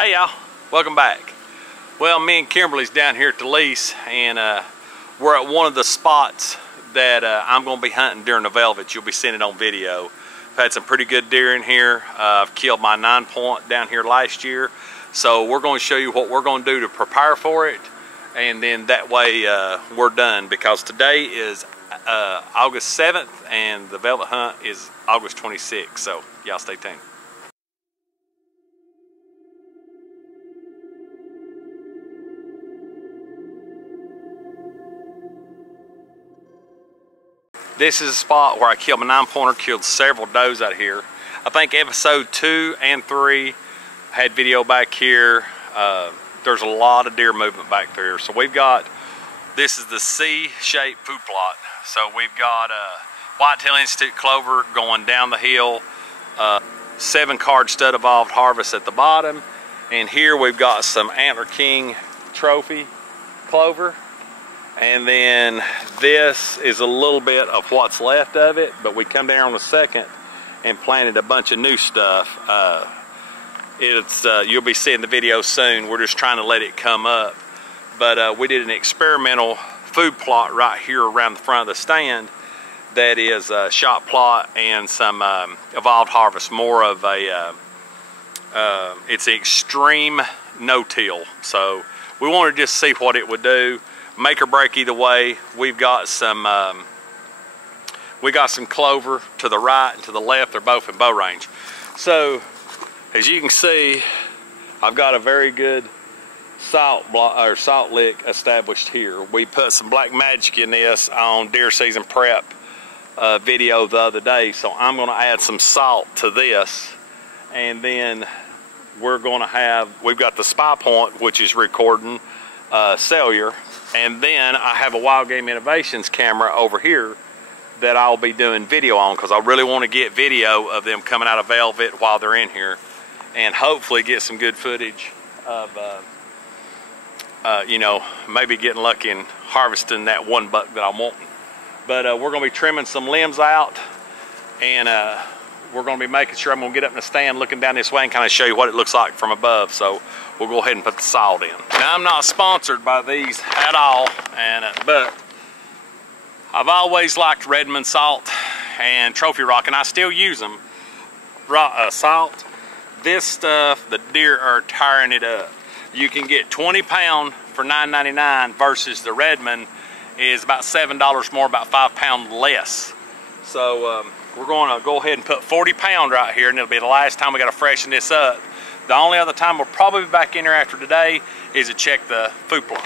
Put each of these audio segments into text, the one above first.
Hey y'all, welcome back. Well, me and Kimberly's down here at the lease, and we're at one of the spots that I'm going to be hunting during the velvet. You'll be seeing it on video. I've had some pretty good deer in here. I've killed my 9-point down here last year, so we're going to show you what we're going to do to prepare for it, and then that way we're done, because today is August 7th and the velvet hunt is August 26th, so y'all stay tuned. This is a spot where I killed my 9-pointer, killed several does out here. I think episode 2 and 3 had video back here. There's a lot of deer movement back there. So we've got, this is the C-shaped food plot. So we've got Whitetail Institute clover going down the hill, 7-card stud evolved harvest at the bottom, and here we've got some Antler King trophy clover. And then this is a little bit of what's left of it, but we come down on the 2nd and planted a bunch of new stuff. You'll be seeing the video soon. We're just trying to let it come up. But we did an experimental food plot right here around the front of the stand that is a shot plot and some evolved harvest, more of a, it's an extreme no-till. So we wanted to just see what it would do. Make or break either way. We've got some clover to the right and to the left. They're both in bow range. So as you can see, I've got a very good salt lick established here. We put some black magic in this on deer season prep video the other day, so I'm going to add some salt to this, and then we've got the spy point, which is recording cellular. And then I have a Wild Game Innovations camera over here that I'll be doing video on, because I really want to get video of them coming out of velvet while they're in here, and hopefully get some good footage of, you know, maybe getting lucky and harvesting that one buck that I'm wanting. But we're going to be trimming some limbs out, and we're going to be making sure I'm going to get up in the stand looking down this way and kind of show you what it looks like from above. So we'll go ahead and put the salt in. Now, I'm not sponsored by these at all, but I've always liked Redmond salt and Trophy Rock, and I still use them. Salt, this stuff, the deer are tearing it up. You can get 20 pound for $9.99 versus the Redmond is about $7 more, about 5 pounds less. So we're going to go ahead and put 40 pound right here, and it'll be the last time we got to freshen this up. The only other time we'll probably be back in here after today is to check the food plot.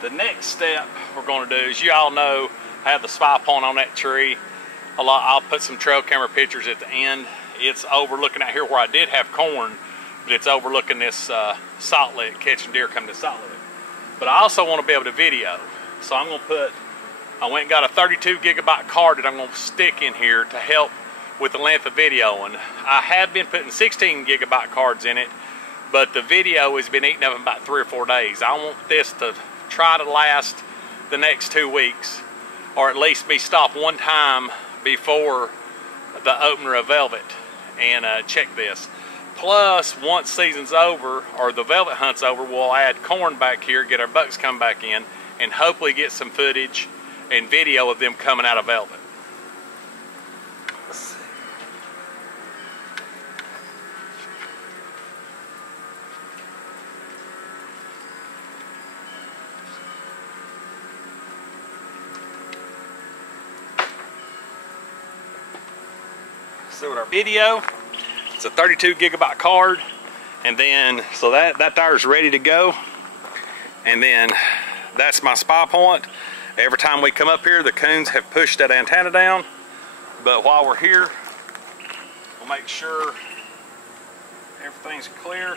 The next step we're going to do is, you all know, I have the spy point on that tree. I'll put some trail camera pictures at the end. It's overlooking out here where I did have corn, but it's overlooking this salt lick, catching deer coming to salt lick. But I also want to be able to video. So I'm going to I went and got a 32 gigabyte card that I'm going to stick in here to help with the length of video. And I have been putting 16 gigabyte cards in it, but the video has been eating up in about 3 or 4 days. I want this to try to last the next 2 weeks, or at least be stopped one time before the opener of velvet and check this. Plus, once season's over, or the velvet hunt's over, we'll add corn back here, get our bucks come back in, and hopefully get some footage and video of them coming out of velvet. Let's see. See what our video. It's a 32 gigabyte card, and then so that tire's ready to go. And then that's my spy point. Every time we come up here, the coons have pushed that antenna down, but while we're here, we'll make sure everything's clear.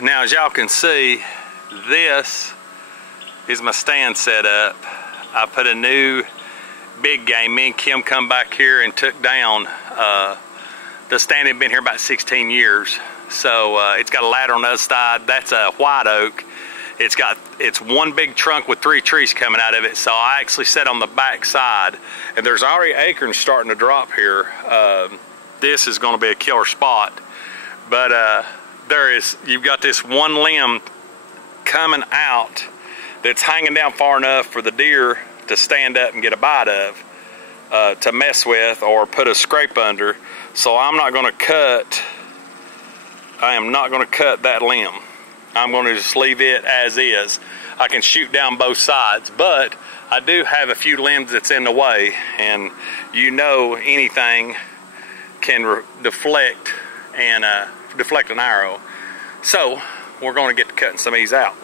Now, as y'all can see, this is my stand set up. I put a new big game. Me and Kim come back here and took down the stand. Had been here about 16 years, So it's got a ladder on the other side. That's a white oak. It's one big trunk with 3 trees coming out of it. So I actually sat on the back side, and there's already acorns starting to drop here. This is going to be a killer spot, but you've got this one limb coming out that's hanging down far enough for the deer to stand up and get a bite of, to mess with or put a scrape under. So I am not going to cut that limb. I'm going to just leave it as is. I can shoot down both sides, but I do have a few limbs that's in the way, and you know anything can deflect an arrow. So we're going to get to cutting some of these out.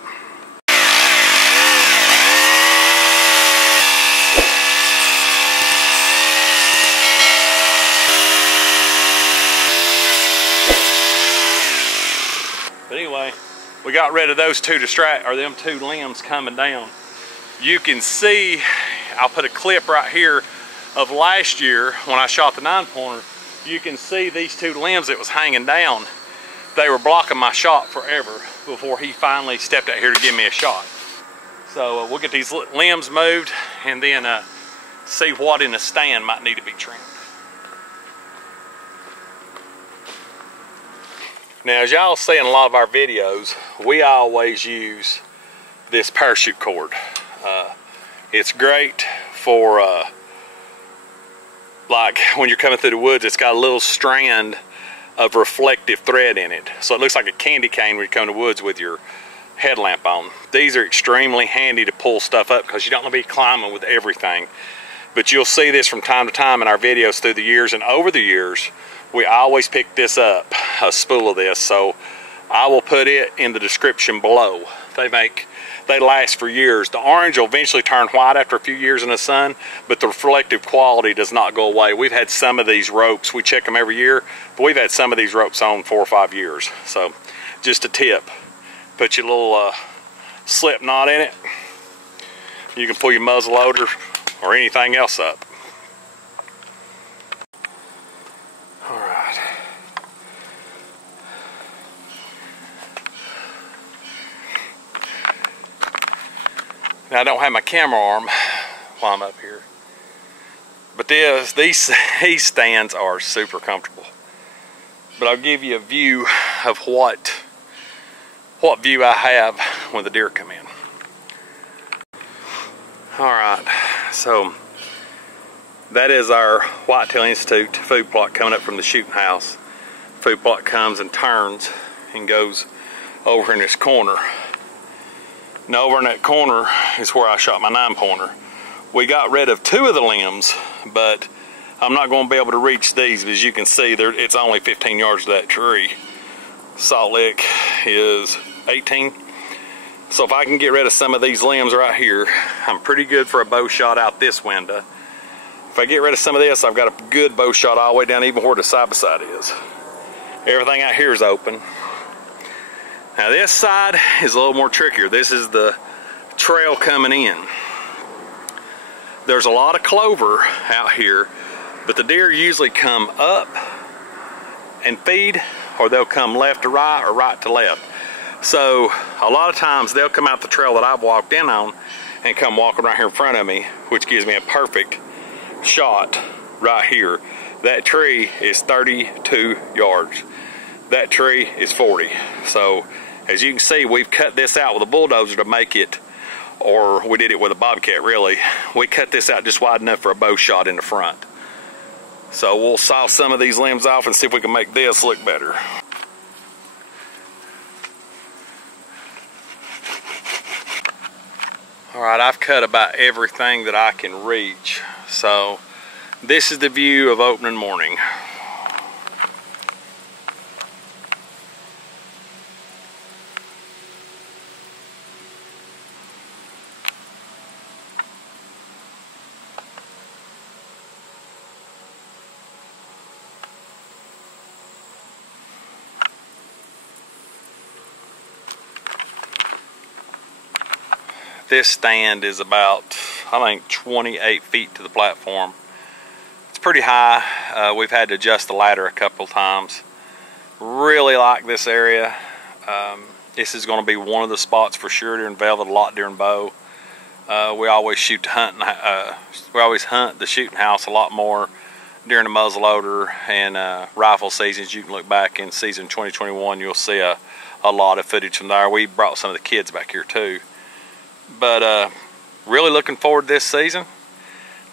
But anyway, we got rid of those two limbs coming down. You can see, I'll put a clip right here of last year when I shot the 9-pointer. You can see these 2 limbs that was hanging down. They were blocking my shot forever before he finally stepped out here to give me a shot. So we'll get these limbs moved and then see what in the stand might need to be trimmed. Now, as y'all see in a lot of our videos, we always use this parachute cord. It's great for like when you're coming through the woods. It's got a little strand of reflective thread in it, so it looks like a candy cane when you come to the woods with your headlamp on. These are extremely handy to pull stuff up because you don't want to be climbing with everything. But you'll see this from time to time in our videos through the years, and over the years we always pick this up, a spool of this, so I will put it in the description below. They last for years. The orange will eventually turn white after a few years in the sun, but the reflective quality does not go away. We've had some of these ropes, we check them every year, but we've had some of these ropes on 4 or 5 years. So just a tip, put your little slip knot in it. You can pull your muzzle loader or anything else up. Now I don't have my camera arm while I'm up here, but these stands are super comfortable. But I'll give you a view of what view I have when the deer come in. All right, so that is our Whitetail Institute food plot coming up from the shooting house. Food plot comes and turns and goes over in this corner. Now over in that corner is where I shot my 9-pointer. We got rid of 2 of the limbs, but I'm not going to be able to reach these. As you can see, it's only 15 yards to that tree. Salt lick is 18. So if I can get rid of some of these limbs right here, I'm pretty good for a bow shot out this window. If I get rid of some of this, I've got a good bow shot all the way down even where the side-by-side is. Everything out here is open. Now this side is a little more trickier. This is the trail coming in. There's a lot of clover out here, but the deer usually come up and feed, or they'll come left to right or right to left. So a lot of times they'll come out the trail that I've walked in on and come walking right here in front of me, which gives me a perfect shot right here. That tree is 32 yards. That tree is 40. So as you can see, we've cut this out with a bulldozer to make it, or we did it with a bobcat really. We cut this out just wide enough for a bow shot in the front. So we'll saw some of these limbs off and see if we can make this look better. Alright, I've cut about everything that I can reach. So this is the view of opening morning. This stand is about, I think, 28 feet to the platform. It's pretty high. We've had to adjust the ladder a couple times. Really like this area. This is going to be one of the spots for sure during velvet, a lot during bow. We always hunt the shooting house a lot more during the muzzleloader and rifle seasons. You can look back in season 2021, you'll see a lot of footage from there. We brought some of the kids back here too. But really looking forward to this season.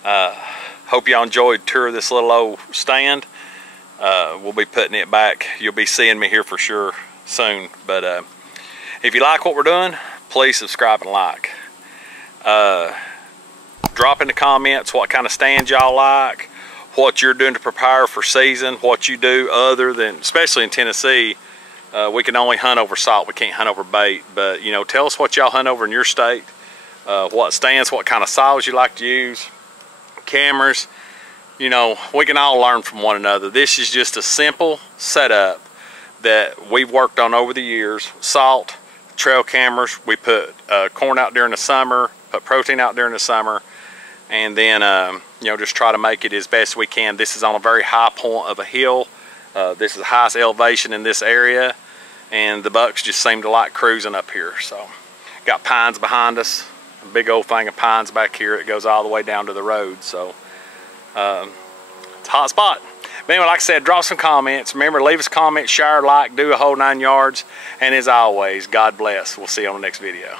Hope y'all enjoyed the tour of this little old stand. We'll be putting it back. You'll be seeing me here for sure soon. But if you like what we're doing, please subscribe and like. Drop in the comments what kind of stands y'all like, what you're doing to prepare for season, what you do other than, especially in Tennessee, we can only hunt over salt, we can't hunt over bait. But you know, tell us what y'all hunt over in your state, what stands, what kind of saws you like to use, cameras. You know, we can all learn from one another. This is just a simple setup that we've worked on over the years. Salt, trail cameras, we put corn out during the summer, put protein out during the summer, and then you know, just try to make it as best we can. This is on a very high point of a hill. This is the highest elevation in this area, and the bucks just seem to like cruising up here. So got pines behind us, a big old thing of pines back here. It goes all the way down to the road. So it's a hot spot. But anyway, like I said, drop some comments. Remember, leave us a comment, share, like, do a whole 9 yards. And as always, God bless. We'll see you on the next video.